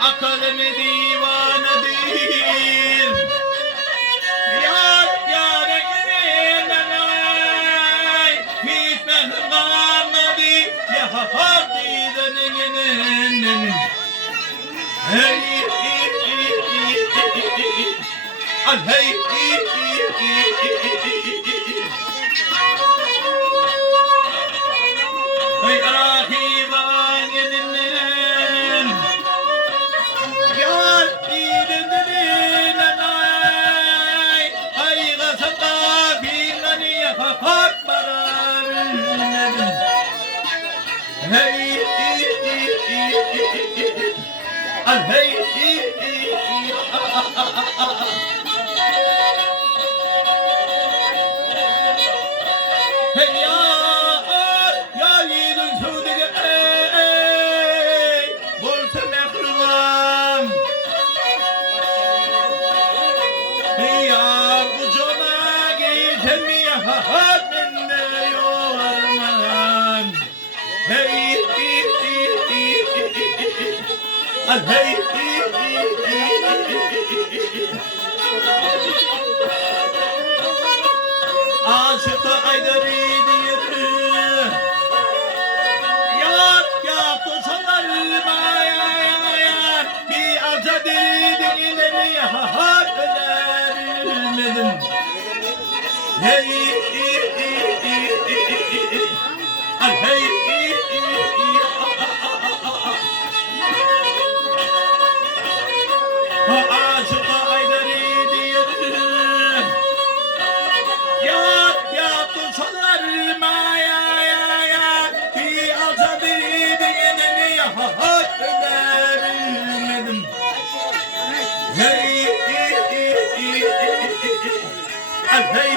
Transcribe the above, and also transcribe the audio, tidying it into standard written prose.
Akıl mı divane değil, yar yâre girenay, hiç mehmanadi ya hafidenen. Hey, al hey, hey arahiban yeninen. Yar girenay, ay gasaka binani ya hafidenen. Hey, al hey, hey ya yiğidin sudige ey bolsa mehruman yar ucuna gitmiyor menne yorman hey al hey aşık aydarı diyor yar ya toşalar maya bir azadır dinleri haklarım hey al hey aşık aydarı diyor yar ya toşalar maya bir azadır dinleri haklarım hey al hey